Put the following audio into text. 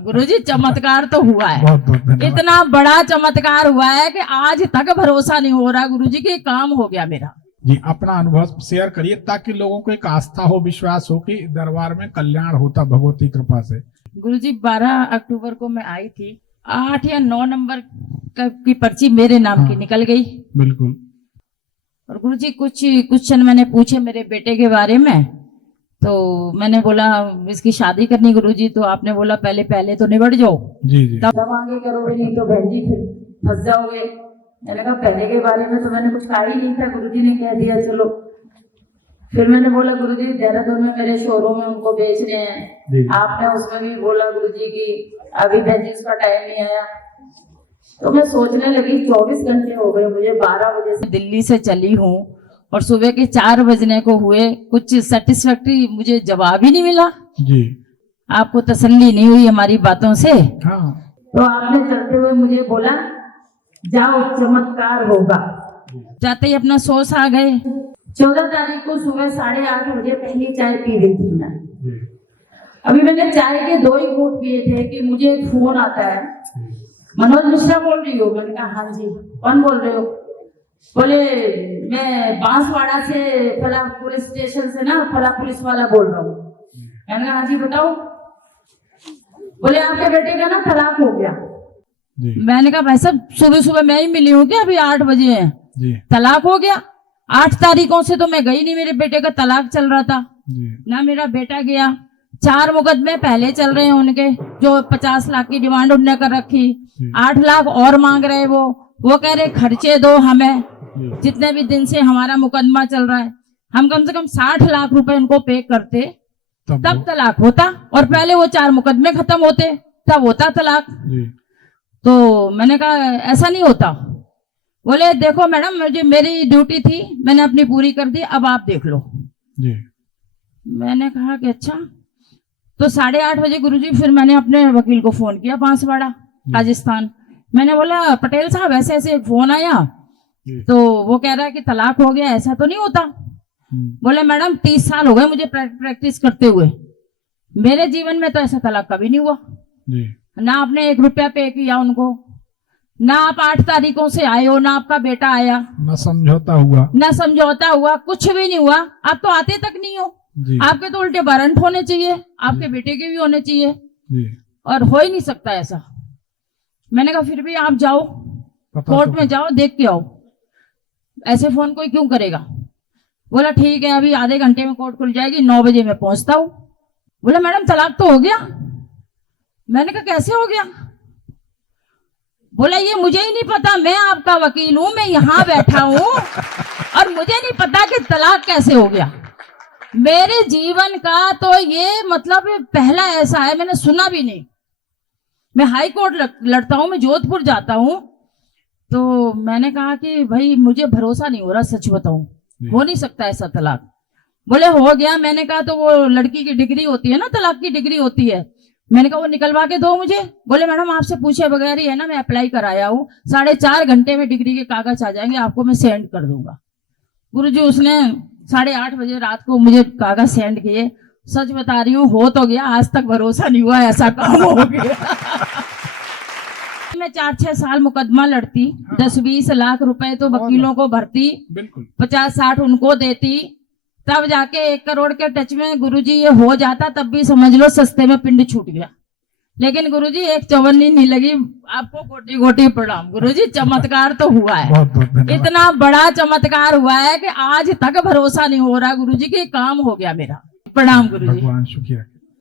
प्रणाम गुरुजी, चमत्कार तो हुआ है। बहुत बहुत धन्यवाद। इतना बड़ा चमत्कार हुआ है कि आज तक भरोसा नहीं हो रहा गुरुजी कि काम हो गया मेरा। जी, अपना अनुभव शेयर करिए ताकि लोगों को एक आस्था हो, विश्वास हो कि दरबार में कल्याण होता भगवती कृपा से। गुरुजी 12 अक्टूबर को मैं आई थी, 8 या 9 नंबर की पर्ची मेरे नाम की निकल गई। बिल्कुल। और गुरुजी कुछ क्वेश्चन मैंने पूछे मेरे बेटे के बारे में, तो मैंने बोला इसकी शादी करनी गुरुजी, तो आपने बोला पहले तो निबट जाओ, जी जी। तब आगे करोगे, नहीं तो बहन जी फिर फंस जाओगे। मैंने कहा पहले के बारे में तो मैंने कुछ कहा ही नहीं था, गुरुजी ने कह दिया चलो। फिर मैंने बोला गुरुजी देहरादून में मेरे शोरूम में उनको बेच रहे हैं, आपने उसमें भी बोला गुरुजी की अभी बहन जी उसका टाइम नहीं आया। तो मैं सोचने लगी 24 घंटे हो गए मुझे, 12 बजे से दिल्ली से चली हूँ और सुबह के 4 बजने को हुए, कुछ सेटिस्फैक्टरी मुझे जवाब ही नहीं मिला। जी। आपको तसल्ली नहीं हुई हमारी बातों से? हाँ। तो आपने चलते हुए मुझे बोला जाओ चमत्कार होगा। जाते ही अपना सोच आ गए। 14 तारीख को सुबह 8:30 बजे पहली चाय पी रही थी मैं। अभी मैंने चाय के 2 ही घूंट पिए थे कि मुझे एक फोन आता है, मनोज मिश्रा बोल रही हो? मैंने कहा हाँ जी। कौन बोल रहे हो? बोले मैं बांसवाड़ा से फला पुलिस स्टेशन से ना फला पुलिस वाला बोल रहा हूँ। मैंने कहा हाँ जी बताओ। बोले आपके बेटे का ना तलाक हो गया। मैंने कहा भाई साहब सुबह सुबह मैं ही मिली हूँ क्या? अभी 8 बजे है, तलाक हो गया? 8 तारीखों से तो मैं गई नहीं, मेरे बेटे का तलाक चल रहा था ना, मेरा बेटा गया। 4 मुकदमे पहले चल रहे हैं उनके, जो 50 लाख की डिमांड उनने कर रखी, 8 लाख और मांग रहे वो कह रहे खर्चे दो हमें, जितने भी दिन से हमारा मुकदमा चल रहा है। हम कम से कम 60 लाख रुपए उनको पे करते तब तलाक होता, और पहले वो 4 मुकदमे खत्म होते तब होता तलाक। तो मैंने कहा ऐसा नहीं होता। बोले देखो मैडम मुझे मेरी ड्यूटी थी, मैंने अपनी पूरी कर दी, अब आप देख लो। मैंने कहा कि अच्छा। तो 8:30 बजे गुरुजी फिर मैंने अपने वकील को फोन किया बांसवाड़ा राजस्थान। मैंने बोला पटेल साहब ऐसे ऐसे फोन आया, तो वो कह रहा है कि तलाक हो गया, ऐसा तो नहीं होता। बोले मैडम 30 साल हो गए मुझे प्रैक्टिस करते हुए, मेरे जीवन में तो ऐसा तलाक कभी नहीं हुआ। ना आपने 1 रुपया पे किया उनको, ना आप 8 तारीखों से आए हो, ना आपका बेटा आया, ना समझौता हुआ, कुछ भी नहीं हुआ। आप तो आते तक नहीं हो। आपके तो उल्टे वारंट होने चाहिए, आपके बेटे के भी होने चाहिए, और हो ही नहीं सकता ऐसा। मैंने कहा फिर भी आप जाओ कोर्ट में, जाओ देख के आओ, ऐसे फोन कोई क्यों करेगा? बोला ठीक है अभी आधे घंटे में कोर्ट खुल जाएगी, 9 बजे मैं पहुंचता हूँ। बोला मैडम तलाक तो हो गया। मैंने कहा कैसे हो गया? बोला ये मुझे ही नहीं पता, मैं आपका वकील हूं, मैं यहां बैठा हूं और मुझे नहीं पता कि तलाक कैसे हो गया। मेरे जीवन का तो ये मतलब पहला ऐसा है, मैंने सुना भी नहीं। मैं हाई कोर्ट लड़ता हूं, मैं जोधपुर जाता हूं। तो मैंने कहा कि भाई मुझे भरोसा नहीं हो रहा, सच बताऊं हो नहीं सकता ऐसा तलाक। बोले हो गया। मैंने कहा तो वो लड़की की डिग्री होती है ना, तलाक की डिग्री होती है, मैंने कहा वो निकलवा के दो मुझे। बोले मैडम आपसे पूछे बगैर ही है ना, मैं अप्लाई कराया हूँ, 4.5 घंटे में डिग्री के कागज आ जाएंगे, आपको मैं सेंड कर दूंगा। गुरुजी उसने 8:30 बजे रात को मुझे कागज सेंड किए। सच बता रही हूँ हो तो गया, आज तक भरोसा नहीं हुआ ऐसा काम हो गया। मैं 4-6 साल मुकदमा लड़ती, 10-20 लाख रुपए तो वकीलों को भरती, 50-60 उनको देती, तब जाके 1 करोड़ के टच में गुरुजी ये हो जाता, तब भी समझ लो सस्ते में पिंड छूट गया। लेकिन गुरुजी एक चवन्नी नहीं लगी। आपको कोटि कोटि प्रणाम गुरुजी, चमत्कार तो हुआ है। इतना बड़ा चमत्कार हुआ है कि आज तक भरोसा नहीं हो रहा गुरुजी कि काम हो गया मेरा। प्रणाम गुरुजी। भगवान शुक्रिया।